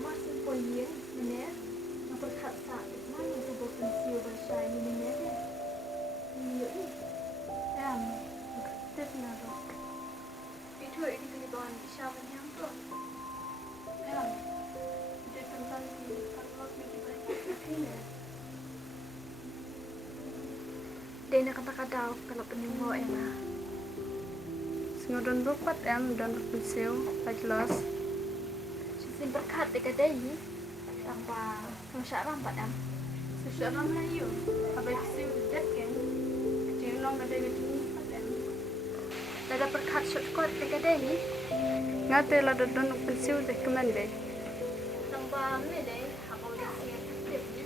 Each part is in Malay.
mas simpolia, né? Não por causa mas não se pode conhecer o baixar e né? E Tết nào rồi? itu di bawah siapa yang tu? Tết tân tân thì tân lót như vậy. Thế nè. Đây là kata-kata kalau penyembuh emang. Semua don berpat don berpensil, jelas. Xin berkat dekat đây tanpa masyarakat padam. Sesuatu Melayu, apa pensil jet kan? Jadi long ada gitu padam. Ada berkat shortcut dekat đây. Ngate la don berpensil deh kemana? Tanpa mele apa dia siap ni.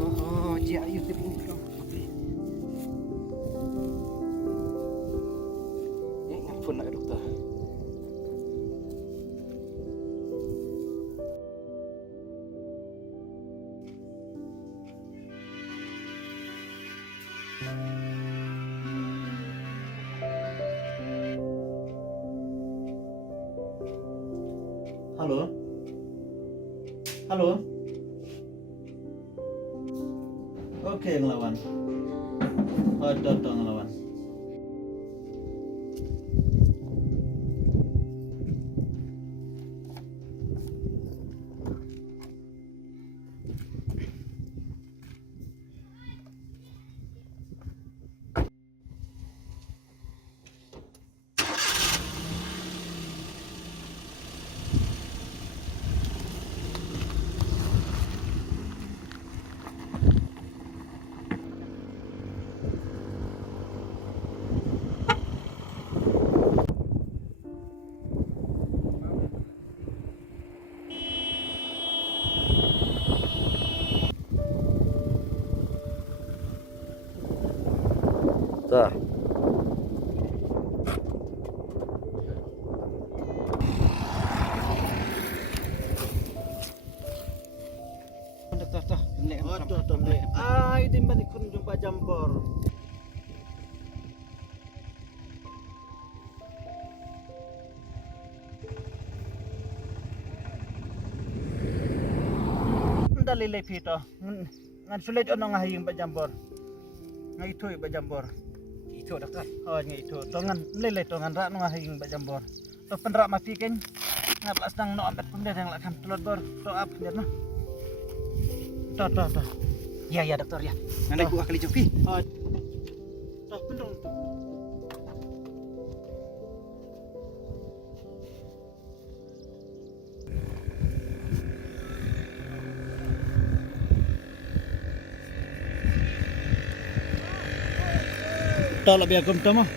Oh, dia ayo tip ini kau. Ngapun nak doktor. Halo. Halo. Oke, ngelawan. Oh, Toto ngelawan. Tuh. Ay, din ba ni kun jumpa jambor? Dali le pito. Ngan sulit ono ngahing ba jambor. Ngai itu ba jambor. Itu dokter. Oh, ngai itu. Tongan lele tongan ra ngahing ba jambor. To penra mati ken. Ngaplas nang no ampet pun yang lakam telot bor. To up dia no. To. Ya dokter ya. Nanti gua kali joki. Oh. Toh pendong tu. Toh lebih agam tu mah.